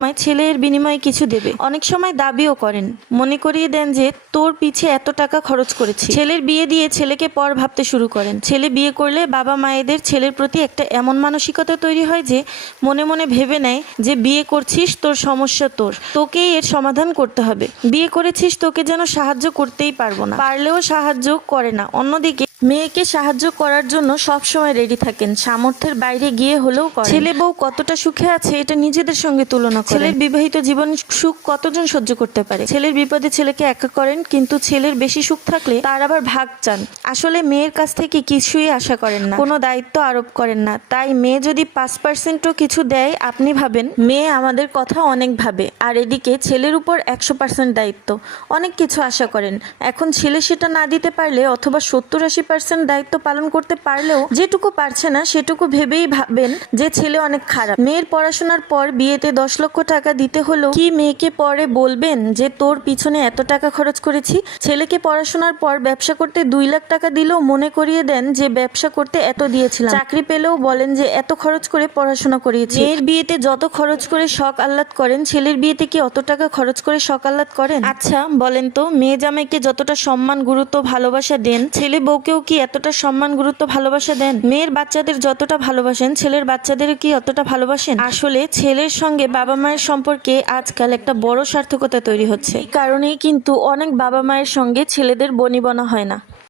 ছেলের বিনিময়ে কিছু দেবে, অনেক সময় দাবিও করেন, মনে করিয়ে দেন যে তোর পিছে এত টাকা খরচ করেছি। ছেলের বিয়ে দিয়ে ছেলেকে পর ভাবতে শুরু করেন। ছেলে বিয়ে করলে বাবা মায়েদের ছেলের প্রতি একটা এমন মানসিকতা তৈরি হয় যে মনে মনে ভেবে নেয় যে বিয়ে করছিস, তোর সমস্যা তোকেই এর সমাধান করতে হবে। বিয়ে করেছিস, তোকে যেন সাহায্য করতেই পারবো না, পারলেও সাহায্য করে না। অন্যদিকে মেয়েকে সাহায্য করার জন্য সবসময় রেডি থাকেন, সামর্থ্যের বাইরে গিয়ে হলেও করেন। ছেলে বউ কতটা সুখে আছে এটা নিজেদের সঙ্গে তুলনা করেন। ছেলের বিবাহিত জীবন সুখ কতজন সহ্য করতে পারে? ছেলের বিপদে ছেলেকে একা করেন, কিন্তু ছেলের বেশি সুখ থাকলে তার আবার ভাগ চান। আসলে মেয়ের কাছ থেকে কিছুই আশা করেন না, কোনো দায়িত্ব আরোপ করেন না। তাই মেয়ে যদি 5%ও কিছু দেয়, আপনি ভাবেন মেয়ে আমাদের কথা অনেক ভাবে, আর এদিকে ছেলের উপর 100% দায়িত্ব, অনেক কিছু আশা করেন। এখন ছেলে সেটা না দিতে পারলে অথবা 70-80% দায়িত্ব পালন করতে পারলেও যেটুকু পারছে না সেটুকু ভেবেই ভাবেন যে ছেলে অনেক খারাপ। মেয়ের পড়াশোনার পর বিয়েতে 10 লক্ষ টাকা দিতে হলো কি মেয়েকে পরে বলবেন যে তোর পিছনে এত টাকা খরচ করেছি? ছেলেকে পড়াশোনার পর ব্যবসা করতে 2 লাখ টাকা দিলেও মনে করিয়ে দেন যে ব্যবসা করতে এত দিয়েছিলাম। চাকরি পেলেও বলেন যে এত খরচ করে পড়াশোনা করিয়েছি। মেয়ের বিয়েতে যত খরচ করে শখ আহ্লাদ করেন, ছেলের বিয়েতে কি অত টাকা খরচ করে শখ আহ্লাদ করেন? আচ্ছা বলেন তো, মেয়ে জামাইকে যতটা সম্মান গুরুত্ব ভালোবাসা দেন, ছেলে বউকেও কি এতটা সম্মান গুরুত্ব ভালোবাসা দেন? মেয়ের বাচ্চাদের যতটা ভালোবাসেন, ছেলের বাচ্চাদের কি অতটা ভালোবাসেন? আসলে ছেলের সঙ্গে বাবা মায়ের সম্পর্কে আজকাল একটা বড় সার্থকতা তৈরি হচ্ছে। এই কারণেই কিন্তু অনেক বাবা মায়ের সঙ্গে ছেলেদের বনিবনা হয় না।